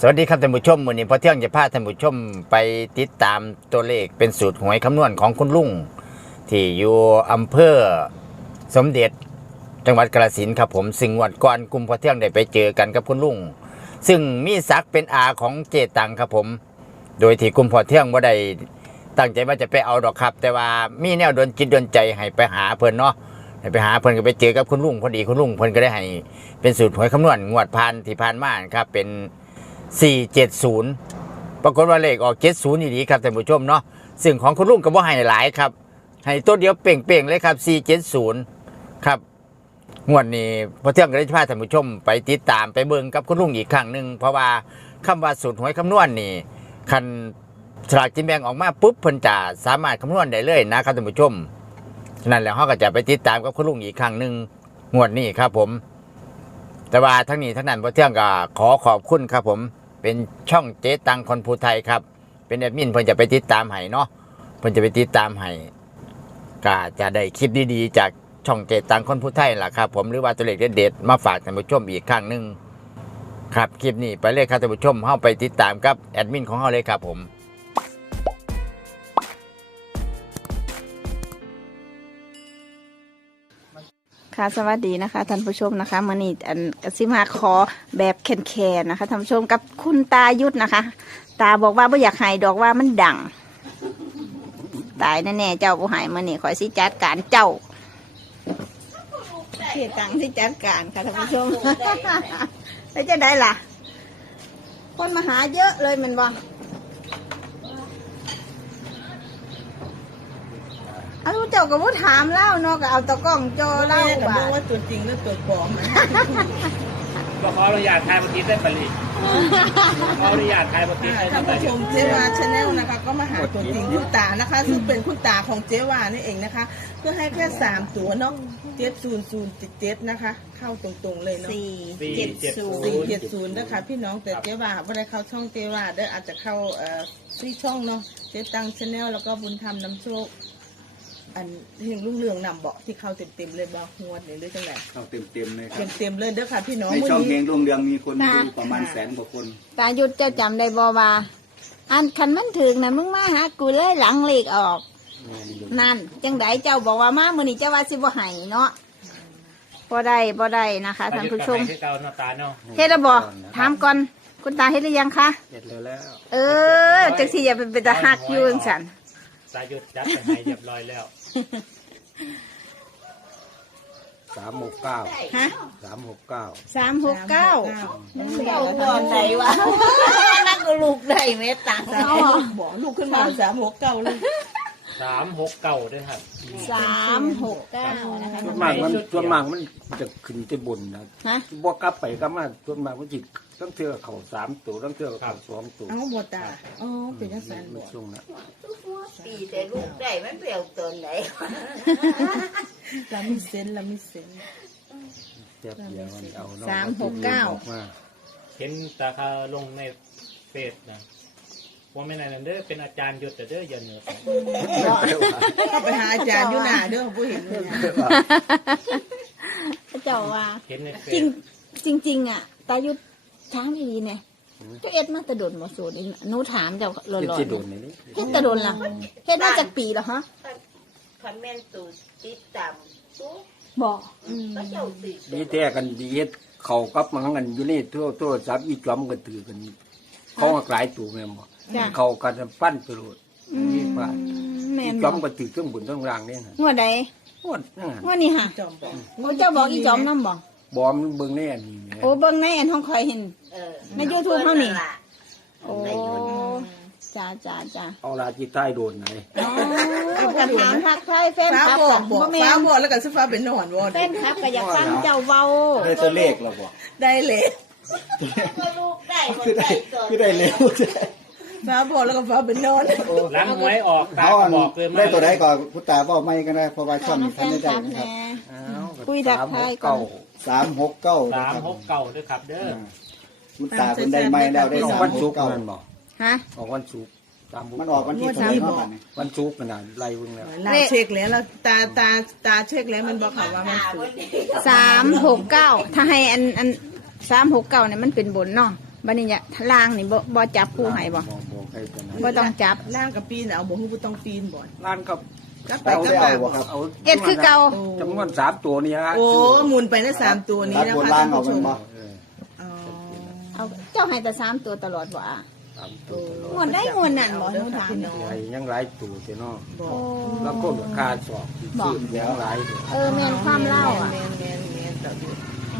สวัสดีครับท่านผู้ชมวันนี้พอเที่ยงจะพาท่านผู้ชมไปติดตามตัวเลขเป็นสูตรหวยคำนวณของคุณลุงที่อยู่อำเภอสมเด็จจังหวัดกาฬสินธุ์ครับผมซึ่งวันก่อนกลุ่มพอเที่ยงได้ไปเจอกันกับคุณลุงซึ่งมีศักดิ์เป็นอาของเจตังครับผม โดยที่กลุ่มพอเที่ยงว่าได้ตั้งใจว่าจะไปเอาดอกครับ แต่ว่ามีแนวดนจิตดนใจให้ไปหาเพิ่นเนาะให้ไปหาเพิ่นก็ไปเจอกับคุณลุงพอดีคุณลุงเพิ่นก็ได้ให้เป็นสูตรหวยคำนวณงวดผ่านที่ผ่านมานครับเป็น 470 ปรากฏว่าเลขออก 70นี่ดีครับท่านผู้ชมเนาะซึ่งของคุณลุงก็บ่ให้หลายครับ ให้ตัวเดียวเป่งๆเลยครับ 470 ครับงวดนี้พอเที่ยงก็ได้พาท่านผู้ชม ไปติดตามไปเบิ่งกับคุณลุงอีกครั้งหนึ่งเพราะว่าคำว่าสูตรหวยคำนวณนี่คันสลากกินแบ่งออกมาปุ๊บเพิ่นจะสามารถคำนวณได้เลยนะครับท่านผู้ชมฉะนั้นแล้วเราก็จะไปติดตามกับคุณลุงอีกครั้งหนึ่งงวดนี้ครับผม แต่ว่าทั้งนี้ทั้งนั้นพอเที่ยงก็ขอขอบคุณครับผม เป็นช่องเจ๊ตังคนภูไทยครับ เป็นแอดมินเพิ่นจะไปติดตามให้เนาะเพิ่นจะไปติดตามให้ก็จะได้คลิปดีๆ จากช่องเจ๊ตังคนภูไทยล่ะครับ ผมหรือว่าตัวเลขเด็ดๆมาฝากท่านผู้ชมอีกครั้งหนึ่งครับคลิปนี้ไปเลยครับท่านผู้ชมเข้าไปติดตามกับแอดมินของเขาเลยครับผม ค่ะสวัสดีนะคะท่านผู้ชมนะคะมื่อนี้อันกสิมาขอแบบแคนแคนๆนะคะท่านผู้ชมกับคุณตายุทธนะคะ ตาบอกว่าไม่อยากให้ดอกว่ามันดัง ตายแน่ๆเจ้าผู้หายมื่อนี้ขอยสิจัดการเจ้าเสียตังค์สิจัดการค่ะท่านผู้ชมแล้วจะได้ล่ะ คนมาหาเยอะเลยแมันบ่เอาเจ้าก็บ่ถามเล่าเนาะก็เอาตะกล้องโจเล่าแม่กับว่าบอกว่าตัวจริงและตัวปลอมนะก็ขออนุญาตทายปฏิได้ผลิตขออนุญาตทายปฏิได้ท่านผผู้ลิชมเจวาชาแนลนะคะ ก็มาหาตัวจริงคุณตานะคะ ซึ่งเป็นคุณตาของเจวานี่เองนะคะ เพื่อให้แค่สามตัวเนาะเจ็ดศูนย์ศูนย์เจ็ดนะคะ เข้าตรงๆเลยเนาะสี่สี่เจ็ดเจ็ดศูศูนนย์ย์เจ็ดศูนย์นะคะพี่น้องแต่เจวาไม่ได้เข้าช่องเจวาเด้ออาจจะเข้าเอ่อที่ช่องเนาะเจตังชาแนลแล้วก็บุญธรรมน้ำโชค อันเฮงรุ่งเรืองนำเบาะที่เข้าเต็มๆเลยบอกงวดนี่หรือจังไหนเข้าเต็มเต็มๆเลยครับเต็มๆเลยเด้อค่ะพี่น้องในมื้ช่องเพลนี้งดวงเรืองมีคนดูประมาณแสนกว่าคนตายุทธเจ้าจำได้บอว่าอันคันมันถึงนะมึงมาหากูเลยหลังเลขออก นั่น จังไดเจ้าบอกว่ามามือนี้เจ้าว่าสิบ่ให้เนาะบ่ได้บ่ได้นะคะท่านผู้ชมที่เก่าหน้าตาเนาะเฮ็ดแล้วบ่ถามก่อนคุณตาเฮ็ดหรือยังคะเสร็จแล้วแล้วเออจังสิอย่าเป็นเป็นตาหักอยู่จังซั่น สายหยุดจัดไปให้เรียบร้อยแล้ว สามหกเก้าฮะสามหกเก้าสามหกเก้าเก้าตอนไหนวะนั่นก็ลูกได้เมตตาสามหกบอกลูกขึ้นมาสามหกเก้าเลยสามหกเก่าด้วยครับสามหกเก้านะคะส่วนมากมันส่วนมากมันจะขึ้นที่บนนะฮะบ่กลับไปกลับมาส่วนมากมันจิ ตต้องเทื่อเข่าสามตัวต้องเทื่อเข่าสองตัวเอ้าบัวตาอ๋อเป็นยังไงมันบัวช่วงนั้นปีแต่ลูกได้มันเปรี้ยวตนไหนเรามีเซนส์เรามีเซนส์เจ็บเดียวมันเอาเนะสามหกเก้าออมาเห็นตาคาลงในเฟซนะว่าไม่นานนั้นเด้อเป็นอาจารย์หยุดแต่เด้ออย่าเหนือไปก็ไปหาอาจารย์อยู่หน้าเด้อผู้เห็นเลยนะเจ้าว่าเห็นในเฟจริซงจริงๆอะตายุ ทธช้างดีๆเนี่ยเจ้าเอ็ดมาแตะโดนมาสูตรนี่หนูถามเจ้าหล่เป็นอที่โดนๆนี่นี่เฮ็ดแตะโดนล่ะเฮ็ดมาจากปีเหรอฮะคอมเมนต์ตูติดตามตู้บอกก็เจ้าติดดีแท้กันดีเฮ็ดเข่ากับมันกันอยู่นี่ทั่วทั่วสับอีจอมกันถือกันเขาก็กลายตัวแม่นบ่จ้ะเขากันปั้นไปโลดนี่ว่าแม่อีนจบออมกก็ถือเครื่องบุญต้องรางเนี่ยฮะงวดใดโอ้นั่นงวดนี้ค่ะจอมบอกโอ้เจ้าบอกอีจอมน้ำบอกบอมเบิ่งแน่นี่แหม่โอ้เบิ่งในอันห้องคอยเห็น เออใน YouTube เท่านี้ล่ะโอ้จ้าจ้าจ้าเอาลาจิตใต้โดนไหนอ๋อกระถางทักทายแฟนฟ้าคลับบอกอะบอกบ่แม่ฟ้านบอกแล้วก็ซื้อฟ้าเป็นนอนวอดแฟนคลับก็อยากฟังเจ้าเว้าได้ตัวเลขแล้วบ่ได้เลยก็ลูกได้คนคือได้ได้ตนคือได้เร็วใช่ฟ้าบอกแล้วก็ฟ้าเป็นนอนหลังหวยออกตาเขาก็อันบอกเลยมาได้ตัวใดก่อนคุณตาบอกไม่กันนะเพราะว่าช่องแฟท่านนไม่คได้ลับนะครับแน่อ้าวคุยทักทายก่อน สามหกเก้าสามหกเก่าด้วยครับเด้อ คุณตาคุณได้ไม่แล้วได้ออกสามวันหศุกกร์เก้านั่นบ่ฮะ ออกวันศุกร์ตามมันออกวันที่เท่าไหร่ครับบัดนี้วันศุกร์ขนาดไล่เบิ่งแล้วเราเช็คแล้วเราตาตาตาเช็คแล้วมันบอกเขาว่ามันสูงสามหกเก้าถ้าให้อันอันสามหกเก้าเนี่ยมันเป็นบนเนาะบัดนี้เนี่ยล่างนี่บ่บ่จับคู่ให้บ่บ่บ่ใครตัวนั้นบ่ต้องจับ ล่างกับปีนเอาบ่ฮู้บ่ต้องปีนบ่ร้านก็กลับไปเอากลับได้มาเอาบ่ครับเอาเอ็ดคือเก่า จำนวนสามตัวนี่ฮะโอ้หมุนไปนะสามตัวนี้ตัดนะบนคะล่างท่านเอาผู้ชเป็นมบ่เอออ๋อ เอาเจ้าให้แต่สามตัวตลอดบ่อะสามตัวตลอดงวดได้งวดนั่นบ่หนูถามพี่เนี่ยน้องใหญ่ยังหลายตัวเจ้เนาะบอโอ้กแล้วก็ค่าสอบซื้อยังหลายตัวเออแม่นความเล่าอะ แม่นแม่นแม่นต่ออยู่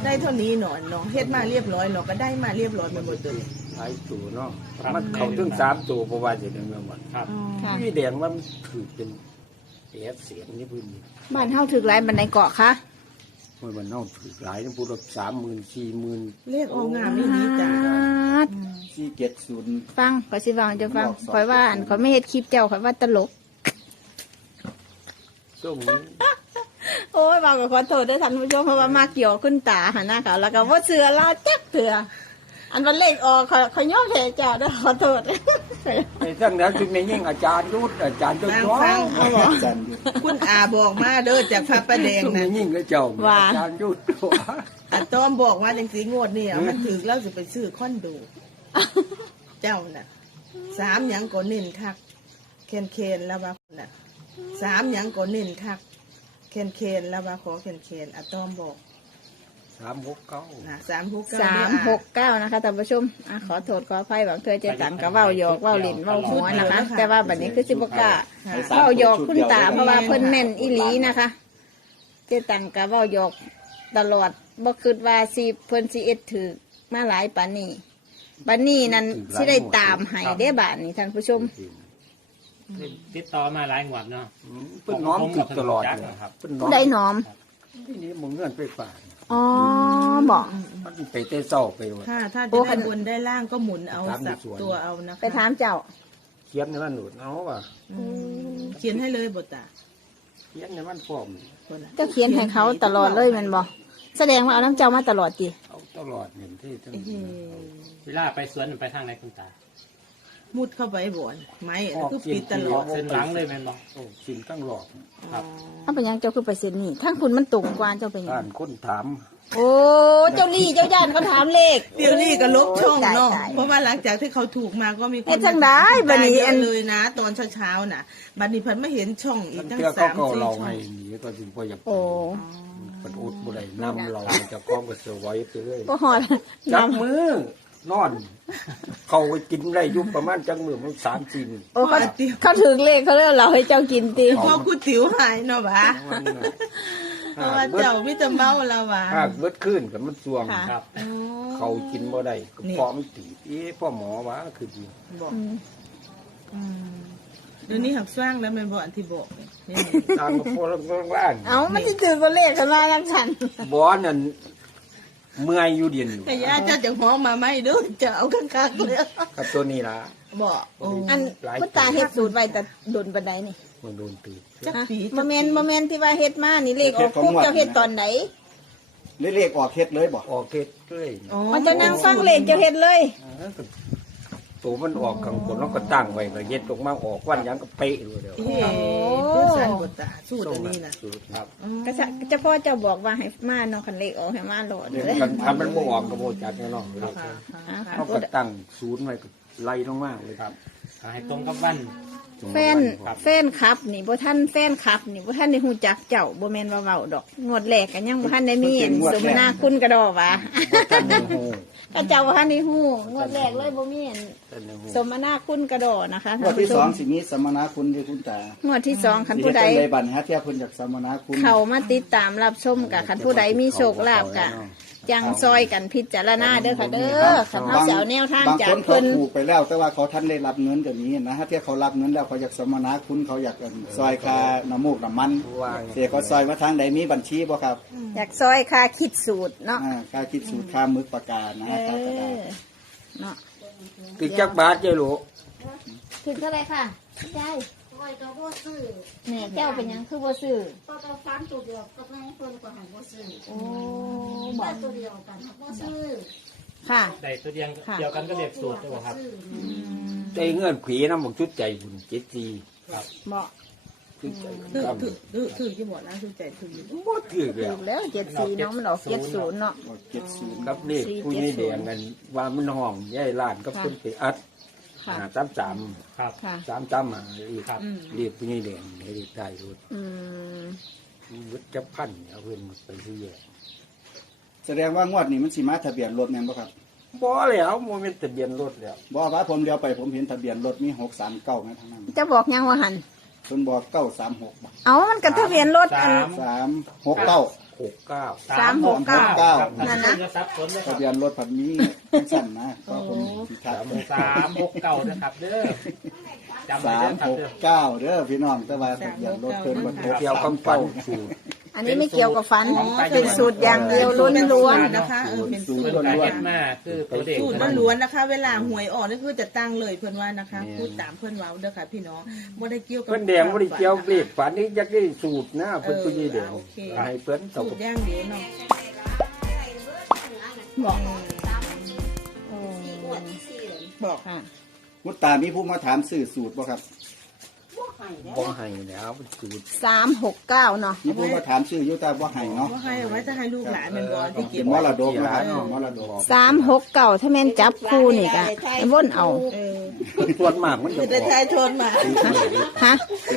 ได้เท่านี้หนอนน้องเฮ็ดมาเรียบร้อยเนาะก็ได้มาเรียบร้อยไปหมดเลยหลายตัวเนาะมันเข้าถึงสามตัวเพราะว่าจะได้เงินหมดครับค่ะ พี่แดงว่ามันถือเป็นเสียเสียงนี่พื้นนี่บ้านเฮาถึกหลายบันไดเกาะคะ มันมันเน่าถือหลายทั้งพูดสามหมื่นสี่หมื่นเลขออกงามนี่นี้จ้ะอาดสี่เจ็ดศูนย์ฟังขอยสิฟังจะฟังขอยว่าอันขอยไม่เฮ็ดคลิปเจ้าขอยว่าตลก ช่วงนี้ โอ้ยบอกกับขอโทษด้วยท่านผู้ชมเพราะว่ามาเกี่ยวขึ้นตาหันหน้าเขาแล้วก็ว่าเสือลาจักเถื่ออันวันเลขออกขอยขอยย่อแผลเจ้าด้วยขอโทษ ไอ้ตั้งแล้วจุดนี้ยิ่งอาจารย์ยุทธอาจารย์เจ้าฟังจ้อฟังเอาบ่จันทร์อยู่คุณอาบอกมาเด้อจากพระประแดงจุดนะนี้ยิ่งก็เจ้าว่า อาจารย์ยุทธอาต้อมบอกว่าจังสีงวดนี่เอามันถึกแล้วสิไปซื้อคอนโด เจ้าน่ะสามหยังก็เน้นคักเคนเคนแล้วว่าน่ะสามหยังก็เน้นคักเคนเคนแล้วว่าขอเคนเคนอาต้อมบอก สามหกเก้านะสามหกเก้าสามหกเก้านะคะท่านผู้ชมอะขอโทษขออภัยบางเธอเจตังกับเว้าหยอกเว้าหลินเว้าหัวนะคะ แต่ว่าบัดนี้คือสิบกล้าให้สามเว้าหยอกชุดคุณเดียวตาได้เพราะว่าเพิ่นแม่นอีหลีนะคะ เจตังกับเว้าหยอกตลอดบ่คิดว่าสิเพิ่นสิเอ็ดถือมาหลายปานนี้ปานนี้นั่นสิได้ตามให้ได้บาดนี้ท่านผู้ชมติดต่อมาหลายงวดเนาะเพิ่นน้อมติดตลอดเลยเพิ่นน้อมได้หนอมที่นี้มึงเงื่อนไปฝ่า อ๋อบอก มันไปเตะเศร้าไปวะถ้าถ้าโอ้จะคัได้นบนได้ล่างก็หมุนเอาถามในสับสวน ตัวเอานะคะไปถามเจ้า เขียนในมันหนุดเอาว่ะอืมเขียนให้เลยบทตาเขียนในมันพร้อมคนน่ะเจ้าเขียนให้เขาตลอดเลยแมันบอกแสดงว่าเอาน้ำเจ้ามาตลอดจีเอาตลอดเห็นที่ทั้งเอ้ยเวลาไปสวนไปทางไหนคุณตา มุดเข้าไปบ่อนไม้อันนั้นคือปิดตลอดเส้นหลังเลยแม่นบ่โอ้สิ่งตั้งหลอก ครับ ถ้าเป็นหยังเจ้าคือไปเซ็นนี่ทั้งคุณมันตรงกว่าเจ้าเป็นหยัท่างนคนถาม โอ้เจ้าลี่เจ้าย่านเขาถามเลข เดี๋ยวนี้ก็ลบช่องเนาะตายเพราะว่าหลังจากที่เขาถูกมาก็มีคเฮ็นดจังได้บัดนี้เยอัอะนเลยนะ ตอนเช้าๆน่ะบัดนี้เพันไม่เห็นช่องอีกตั้งตั้งเตื้อก็สามก็สี่เราช่อให้งหนีก็ถึงพออยากโอ้เป็นอุดบุไรนำเราจะคล้องกับเสือไว้ไปเรื่อยก็หอดจับน้ำมือ นอน เขาไปกินได้อยุบประมาณจังมือมันสามสี่มื้อโอ้เขาเขาถึงเลขเขาเรียกเราให้เจ้ากินตีพ่อกูติ๋วหายเนาะบะวันน่ะเพราะว่าเจ้ามิจะเมาแล้ววะหากเบิดขึ้นกับมันสวงครับ โอ้ เขากินบ่ได้ก็นี่ พร้อมตีเอ๊ะพ่อหมอวะคือดีบอกอืมเดี๋ยวนี้หักสร้างแล้วไม่บอกอันที่บอกเนี่ย ตามมาโพลงล่างเอามันจะถือตัวเลขกันมาจังฉัน บอนั่น เมื่อยอยู่เดียนอยู่แต่ย่าเจ้าจะห้องมาไม่ดูจะเอาข้างๆเลยกับตัวนี้ล่ะบอกโอ้อันพุทตาเฮ็ดสูตรไว้แต่ดนบันไดนี่มันโดนตี จักฮะปีบ่แม่นบ่แม่นที่ว่าเฮ็ดมานี่เลขออกปุ๊บเจ้าเฮ็ดตอนไหนเลขเลขออกเฮ็ดเลยบ่ออกเกตเลยอ๋อมันจะนั่งฟังเลขเจ้าเฮ็ดเลย เออก็ ตัวมันออกข้างบนแล้วก็ตั้งไว้ก็เย็ดออกมาออกวันหยังก็เป๊ะเลยเดียวเฮ้คือสันบทตาสู้ตัวนี้นะสูตรครับก็จะเฉพาะเจ้าบอกว่าให้มาเนาะคันเลขออกให้มาโหลดเดี๋ยวเลยมันทำมันบ่ออกก็บ่จัดแน่นอนเลยค่ะค่ะเขาก็ตั้งศูนย์ไว้ก็ไล่ลงมาเลยครับ ให้ตรงกับวัน แฟนแฟนครับ นี่บ่ท่านแฟนครับ นี่บ่ท่านได้ฮู้จักเจ้าบ่แม่นว่าเว้าดอกงวดแรกก็ยังบ่ท่านได้มีอันสมนาคุณกระดอว่าบ่ทันได้ฮู้ก็เจ้าบ่ท่านได้ฮู้งวดแรกเลยบ่มีอันทันได้ฮู้สมนาคุณกระดอนะคะงวดที่สองสิมีสมนาคุณที่คุณตางวดที่สองคันสิผู้ใดเฮ็จั่งบัดนี้ฮะเที่ยเพิ่นจากสมนาคุณ เข้ามาติดตามรับชมกับคันผู้ใดมีโชคลาภกะ จังซอยกันพิจารณาเด้อค่ะเด้อคันเฮาสิเอาแนวทางบางจาคกนเขาเพิ่น ถูกไปแล้ว แต่ว่าเขาท่านได้รับเงินก็มีนะฮะเที่ยเขารับเงินแล้วเขาอยากสมนาคุณเขาอยากกันซอยค่าน้ำมูกน้ำมันว่า เสียเขาซอยมาทางใดมีบัญชีบ่ครับอยากซอยค่าคิดสูตรเนาะอ่าค่าคิดสูตรค่ามึกประกาศนะเอฮะค่ากระดาษอเนาะติดจักบาทเจ้าลูกถึงเท่าไหร่ค่ะได้ค อยก็บ่ซื้อแม่เจ้าเป็นหยังคือบ่ซื้อก็ก็ฟันตัวเดียวก็ไม่เพิ่นก็หันบ่ซื้อโอ้บได้อกตัวเดียวกันบ่ซื้อค่ะได้ตัวเดียวค่ะเดียวกันก็เรียกสูตรใช่ไหมครับซื้อใจเงื่อนขวีน้ำบอกชุดใจบุญเจ็ดสีบอกคือใจถือครับถือถือถือที่บอกนะถือใจถืออยู่บ่ถือแล้ถูวกแล้วเจ็ดสี่เนาะมันออกเจ็ดศูนย์เนาะ เจ็ดศูนย์ครับเลขผู้นี้แดงกันว่ามันห้องย้ายล้านก็ค่ะเพิ่นไปอัด ค่ะ หาสามสามครับ ค่ะ สามสามหาอีกครับเรียกผู้นี้แดงให้เรียกได้รถอืมวุฒิพันธ์เอาเพิ่นไปซื้อแยกแสดงว่างวดนี้มันสิมาทะเบียนรถแม่นบ่ครับบ่แล้วโมเมนต์ทะเบียนรถแล้วบ่ว่าผมเดียวไปผมเห็นทะเบียนรถมีหกสามเก้านะทั้งนั้นจะบอกยังว่าหันเพิ่นบอกเก้าสามหกเอามันกับทะเบียนรถอันสามสามหกเก้า หกเก้าสามหกเก้าครับนั่นนะท่าผู้ชมจะซับสนนะคทะรับเบียนรถผัดมีสั้นนะก็ผมสิทักสามหกเก้านะครับเด้อจำไว้สาเด้มอครับหกเด้อเก้าเด้อพี่น้องแต่ว่าทะเบียนรถเพิ่นบ่หกเกี่ยวสามคำฟัเก้านสูตร อันนี้ไม่เกี่ยวกับฝันอ๋อเป็นสูตรอย่างเดียวล้วนล้วนนะคะเออเป็นสูตเพิ่รนการเฮ็ดมาคือตัวเด็กสูตรนะล้วนๆนะคะ เวลาหวยออกนี่คือจะตั้งเลยเพื่อนว่านะคะ พูดตามเพื่อนเว้าเด้อค่ะ พี่น้องบ่ได้เกี่ยวกับเพิ่นแดงบ่ได้เกี่ยวเลขฝันนี่อยากได้สูตรนะเพิ่นผู้นี้แดงให้เพิ่นสูเขาตรอย่างเดียวเนาะบอกบอกค่ะมุตตามีผู้มาถามสื่อสูตรบ่ครับ บ่ให้แล้วสูตรสามหกเก้าเนาะมีผู้มาถามสื่ออยู่แต่บ่ให้เนาะว่าให้เอาไว้จะให้ลูกหลานเป็นบอที่เก็เป็บนมรดกนะครับมรดกสามหกเก้าถ้าแม่นจับคู่นี่กะวนเอา เออ ส่วนมากมันจะคืออจะอกทายโทนมา ฮะ